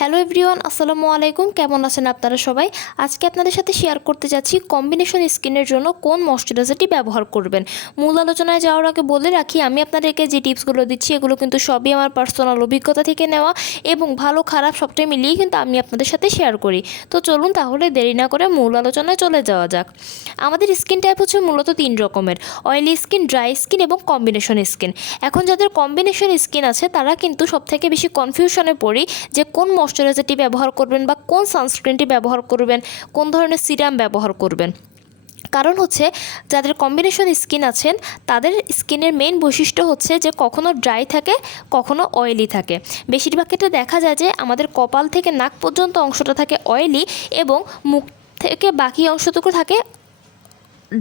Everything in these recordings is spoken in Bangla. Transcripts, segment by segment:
হ্যালো এভরিওয়ান, আসসালামু আলাইকুম। কেমন আছেন আপনারা সবাই? আজকে আপনাদের সাথে শেয়ার করতে যাচ্ছি কম্বিনেশন স্কিনের জন্য কোন ময়শ্চারাইজারটি ব্যবহার করবেন। মূল আলোচনায় যাওয়ার আগে বলে রাখি, আমি আপনাদেরকে যে টিপসগুলো দিচ্ছি এগুলো কিন্তু সবই আমার পার্সোনাল অভিজ্ঞতা থেকে নেওয়া এবং ভালো খারাপ সবটাই মিলিয়েই কিন্তু আমি আপনাদের সাথে শেয়ার করি। তো চলুন তাহলে দেরি না করে মূল আলোচনায় চলে যাওয়া যাক। আমাদের স্কিন টাইপ হচ্ছে মূলত 3 রকমের: অয়েলি স্কিন, ড্রাই স্কিন এবং কম্বিনেশন স্কিন। এখন যাদের কম্বিনেশন স্কিন আছে তারা কিন্তু সবথেকে বেশি কনফিউশনে পড়ি যে কোন ময়শ্চারাইজারটি ব্যবহার করবেন বা কোন সানস্ক্রিনটি ব্যবহার করবেন, কোন ধরনের সিরাম ব্যবহার করবেন। কারণ হচ্ছে যাদের কম্বিনেশন স্কিন আছেন তাদের স্কিনের মেইন বৈশিষ্ট্য হচ্ছে যে কখনো ড্রাই থাকে, কখনো অয়েলি থাকে। বেশিরভাগ ক্ষেত্রে দেখা যায় যে আমাদের কপাল থেকে নাক পর্যন্ত অংশটা থাকে অয়েলি এবং মুখ থেকে বাকি অংশটুকু থাকে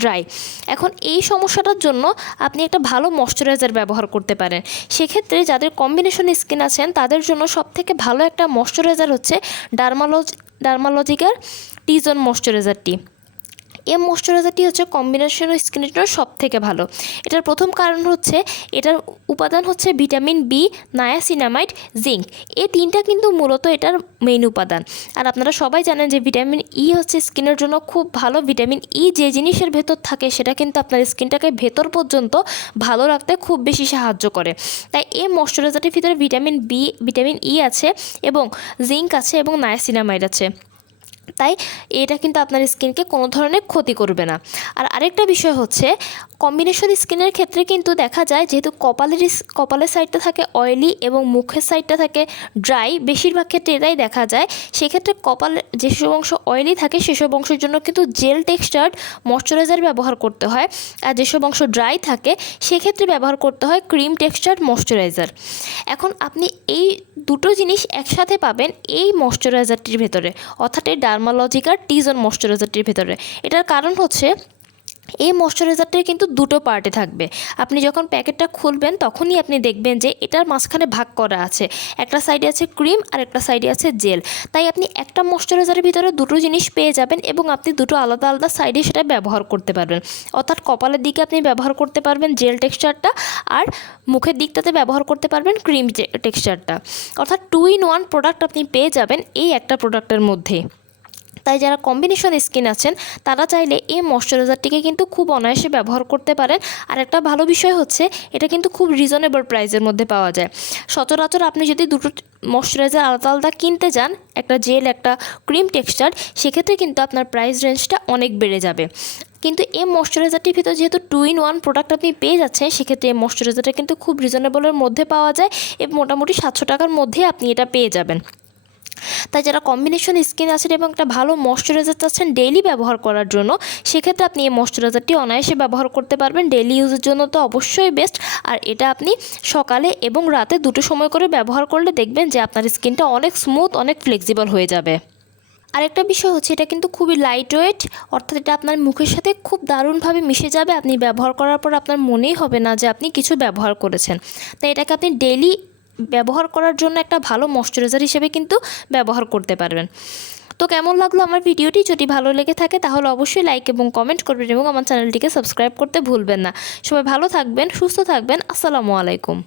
ড্রাই। এখন এই সমস্যাটার জন্য আপনি একটা ভালো ময়শ্চারাইজার ব্যবহার করতে পারেন। সেক্ষেত্রে যাদের কম্বিনেশন স্কিন আছেন তাদের জন্য সবথেকে ভালো একটা ময়শ্চারাইজার হচ্ছে ডার্মালজিকার টি-জোন ময়শ্চারাইজারটি। এই ময়শ্চারাইজারটি হচ্ছে কম্বিনেশন স্কিনের জন্য সবথেকে ভালো। এটার প্রথম কারণ হচ্ছে এটার উপাদান হচ্ছে ভিটামিন বি, নায়াসিনামাইড, জিঙ্ক। এই তিনটা কিন্তু মূলত এটার মেইন উপাদান। আর আপনারা সবাই জানেন যে ভিটামিন ই হচ্ছে স্কিনের জন্য খুব ভালো। ভিটামিন ই যে জিনিসের ভেতর থাকে সেটা কিন্তু আপনার স্কিনটাকে ভেতর পর্যন্ত ভালো রাখতে খুব বেশি সাহায্য করে। তাই এই ময়শ্চারাইজারটির ভিতরে ভিটামিন ই আছে এবং জিঙ্ক আছে এবং নায়াসিনামাইড আছে। তাই এটা কিন্তু আপনার স্কিনকে কোনো ধরনের ক্ষতি করবে না। আর আরেকটা বিষয় হচ্ছে কম্বিনেশন স্কিনের ক্ষেত্রে কিন্তু দেখা যায় যেহেতু কপালের সাইডটা থাকে অয়েলি এবং মুখের সাইডটা থাকে ড্রাই, বেশিরভাগ ক্ষেত্রে এটাই দেখা যায়। সেক্ষেত্রে কপালের যেসব অংশ অয়েলি থাকে সেসব অংশের জন্য কিন্তু জেল টেক্সচার্ড ময়শ্চারাইজার ব্যবহার করতে হয়, আর যেসব অংশ ড্রাই থাকে সেক্ষেত্রে ব্যবহার করতে হয় ক্রিম টেক্সচার্ড ময়শ্চারাইজার। এখন আপনি এই দুটো জিনিস একসাথে পাবেন এই ময়শ্চারাইজারটির ভেতরে, অর্থাৎ এই ডার্মালজিকার টি-জোন ময়শ্চারাইজারটির ভেতরে। এটার কারণ হচ্ছে এই ময়শ্চারাইজারটির কিন্তু দুটো পার্টে থাকবে। আপনি যখন প্যাকেটটা খুলবেন তখনই আপনি দেখবেন যে এটার মাঝখানে ভাগ করা আছে, একটা সাইডে আছে ক্রিম আর একটা সাইডে আছে জেল। তাই আপনি একটা ময়শ্চারাইজারের ভিতরে দুটো জিনিস পেয়ে যাবেন এবং আপনি দুটো আলাদা আলাদা সাইডে সেটা ব্যবহার করতে পারবেন। অর্থাৎ কপালের দিকে আপনি ব্যবহার করতে পারবেন জেল টেক্সচারটা আর মুখের দিকটাতে ব্যবহার করতে পারবেন ক্রিম টেক্সচারটা। অর্থাৎ 2-in-1 প্রোডাক্ট আপনি পেয়ে যাবেন এই একটা প্রোডাক্টের মধ্যে। তাই যারা কম্বিনেশন স্কিন আছেন তারা চাইলে এই ময়শ্চারাইজারটিকে কিন্তু খুব অনায়াসে ব্যবহার করতে পারেন। আর একটা ভালো বিষয় হচ্ছে এটা কিন্তু খুব রিজনেবল প্রাইসের মধ্যে পাওয়া যায়। সচরাচর আপনি যদি দুটো ময়শ্চারাইজার আলাদা আলাদা কিনতে যান, একটা জেল একটা ক্রিম টেক্সচার, সেক্ষেত্রে কিন্তু আপনার প্রাইস রেঞ্জটা অনেক বেড়ে যাবে। কিন্তু এই ময়শ্চারাইজারটির ভিতর যেহেতু 2-in-1 প্রোডাক্ট আপনি পেয়ে যাচ্ছেন, সেক্ষেত্রে এই ময়শ্চারাইজারটা কিন্তু খুব রিজনেবলের মধ্যে পাওয়া যায় এবং মোটামুটি 700 টাকার মধ্যে আপনি এটা পেয়ে যাবেন। তাই যারা কম্বিনেশন স্কিন আছেন এবং একটা ভালো ময়শ্চারাইজার চাচ্ছেন ডেইলি ব্যবহার করার জন্য, সেক্ষেত্রে আপনি এই ময়শ্চারাইজারটি অনায়াসে ব্যবহার করতে পারবেন। ডেইলি ইউজের জন্য তো অবশ্যই বেস্ট। আর এটা আপনি সকালে এবং রাতে দুটো সময় করে ব্যবহার করলে দেখবেন যে আপনার স্কিনটা অনেক স্মুথ, অনেক ফ্লেক্সিবল হয়ে যাবে। আরেকটা বিষয় হচ্ছে এটা কিন্তু খুবই লাইট ওয়েট, অর্থাৎ এটা আপনার মুখের সাথে খুব দারুণভাবে মিশে যাবে। আপনি ব্যবহার করার পর আপনার মনেই হবে না যে আপনি কিছু ব্যবহার করেছেন। তাই এটাকে আপনি ডেইলি ব্যবহার করার জন্য একটা ভালো ময়শ্চারাইজার হিসেবে কিন্তু ব্যবহার করতে পারবেন। তো কেমন লাগলো আমার ভিডিওটি? যদি ভালো লেগে থাকে তাহলে অবশ্যই লাইক এবং কমেন্ট করবেন এবং আমার চ্যানেলটিকে সাবস্ক্রাইব করতে ভুলবেন না। সবাই ভালো থাকবেন, সুস্থ থাকবেন। আসসালামু আলাইকুম।